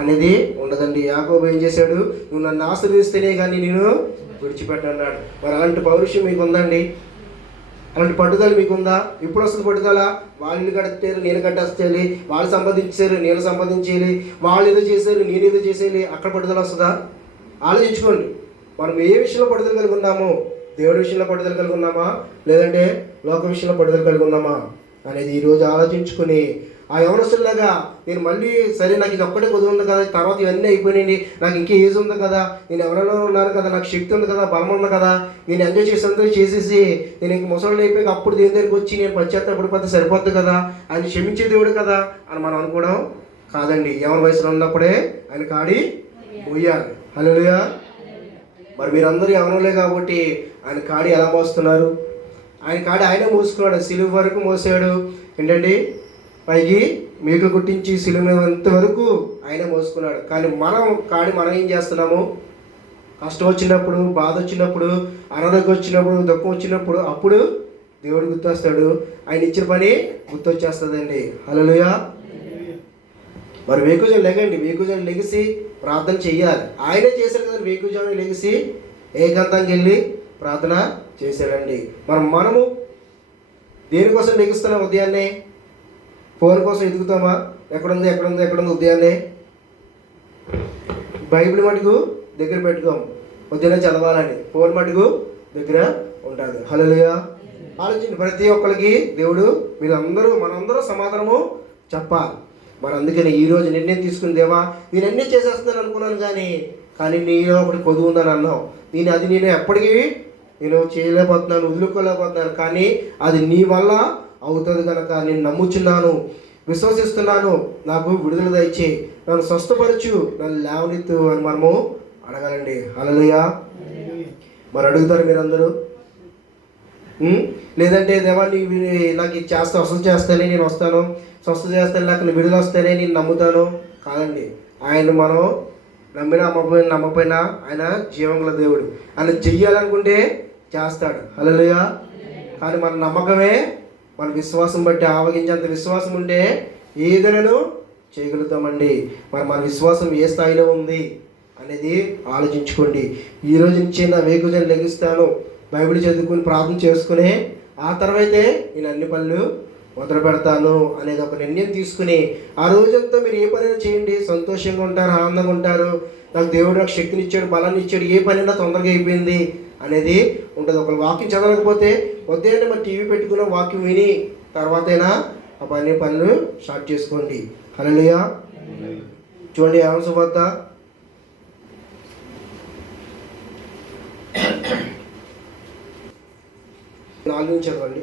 అనేది ఉండదండి. యాకోబు ఏం చేశాడు? నువ్వు నన్ను ఆశీర్వదిస్తేనే కానీ నేను విడిచిపెట్టన్నాడు. మరి అలాంటి పౌరుషం మీకు ఉందండి? అలాంటి పట్టుదల మీకుందా? ఇప్పుడు వస్తుంది పట్టుదల? వాళ్ళు కట్టారు నేను కట్టేసేయాలి, వాళ్ళు సంపాదించారు నేను సంపాదించేయాలి, వాళ్ళు ఏదో చేశారు నేను ఏదో చేసేయాలి, అక్కడ పట్టుదల వస్తుందా? ఆలోచించుకోండి. మనం ఏ విషయంలో పట్టుదల కలిగి ఉన్నాము? దేవుడి విషయంలో పట్టుదల కలిగి ఉన్నామా, లేదంటే లోక విషయంలో పట్టుదల కలిగి ఉన్నామా అనేది ఈరోజు ఆలోచించుకుని, ఆ యవనస్తులాగా నేను మళ్ళీ సరే నాకు ఇది ఒక్కటే కొద్ది ఉంది కదా, తర్వాత ఇవన్నీ అయిపోయినాయండి, నాకు ఇంకా ఏజ్ ఉంది కదా, నేను ఎవరైనా ఉన్నాను కదా, నాకు శక్తి ఉంది కదా, బలం ఉంది కదా, నేను ఎంజాయ్ చేసేంత చేసేసి నేను ఇంక ముసళ్ళు అయిపోయి అప్పుడు దేవుని దగ్గరికి వచ్చి నేను పశ్చాత్తాపడిపోతే సరిపోద్ది కదా, ఆయన క్షమించే దేవుడు కదా అని మనం అనుకోవడం కాదండి. యవన వయసులో ఉన్నప్పుడే ఆయన కాడి మోయాలి. హల్లెలూయా. మరి మీరందరూ యవనులే కాబట్టి ఆయన కాడి ఎలా మోస్తున్నారు? ఆయన కాడి ఆయనే మోసుకున్నాడు, సిలువ వరకు మోసాడు. ఏంటండి, పైకి మీకు కుట్టించి సిలువ వరకు ఆయనే మోసుకున్నాడు. కానీ మనం ఏం చేస్తున్నాము? కష్టం వచ్చినప్పుడు, బాధ వచ్చినప్పుడు, అనారోగ్యం వచ్చినప్పుడు, దుఃఖం వచ్చినప్పుడు అప్పుడు దేవుడు గుర్తొస్తాడు, ఆయన ఇచ్చిన పని గుర్తొచ్చేస్తుందండి. హల్లెలూయా. మరి వేకుజాము లెగండి, వేకుజాము లెగిసి ప్రార్థన చెయ్యాలి. ఆయనే చేశాడు కదా, వేకుజాము లెగిసి ఏకాంతంగా వెళ్ళి ప్రార్థన చేశాడండి. మనము దేనికోసం లెగిస్తున్నాం? ఉదయాన్నే ఫోన్ కోసం ఎదుగుతామా? ఎక్కడుంది ఉదయాన్నే? బైబిల్ మటుకు దగ్గర పెట్టుకోము, ఉదయాన్నే చదవాలని. ఫోన్ మటుకు దగ్గర ఉంటుంది. హల్లెలూయా. ఆలోచించి ప్రతి ఒక్కరికి దేవుడు మనందరూ సమాధానము చెప్పాలి. మరి అందుకని ఈరోజు నిర్ణయం తీసుకుని, దేవా నేను అన్నీ చేసేస్తున్నాను అనుకున్నాను, కానీ నీలో ఒకటి కొదువు ఉందని అన్నావు. నేను ఎప్పటికీ చేయలేకపోతున్నాను, వదులుకోలేకపోతున్నాను, కానీ అది నీ వల్ల అవుతుంది కనుక నేను నమ్ముచున్నాను, విశ్వసిస్తున్నాను, నాకు విడుదల దయచేయి, నన్ను స్వస్థపరచు, నన్ను లేవనెత్తు అని మనము అడగాలండి. హల్లెలూయా. మరి అడుగుతారు మీరందరూ? లేదంటే దేవా నాకు ఇది చేస్తా, స్వస్థ చేస్తానే నేను వస్తాను, స్వస్థ చేస్తాను, నాకు విడుదల వస్తేనే నేను నమ్ముతాను కాదండి. ఆయన మనం నమ్మపోయినా ఆయన జీవంగల దేవుడు. ఆయన చెయ్యాలనుకుంటే చేస్తాడు. హల్లెలూయా. కానీ మన నమ్మకమే, మన విశ్వాసం బట్టి ఆవగించేంత విశ్వాసం ఉంటే ఏదైనా చేయగలుగుతామండి. మరి మన విశ్వాసం ఏ స్థాయిలో ఉంది అనేది ఆలోచించుకోండి. ఈరోజు నుంచి నా వేకుజాము లెగిస్తాను, బైబిల్ చదువుకుని ప్రార్థన చేసుకుని ఆ తర్వాతే నేను అన్ని పనులు మొదలు పెడతాను అనేది ఒక నిర్ణయం తీసుకుని ఆ రోజంతా మీరు ఏ పనైనా చేయండి. సంతోషంగా ఉంటారు, ఆనందంగా ఉంటారు. నాకు శక్తిని ఇచ్చాడు, బలాన్ని ఇచ్చాడు, ఏ పనైనా తొందరగా అయిపోయింది అనేది ఉంటుంది. ఒక వాక్యం చదవకపోతే ఉదయాన్నే మరి టీవీ పెట్టుకున్న వాక్యం విని తర్వాతైనా ఆ పనులు స్టార్ట్ చేసుకోండి. హల్లెలూయా. చూడండి, యోహాను సువార్త 4 చదవండి.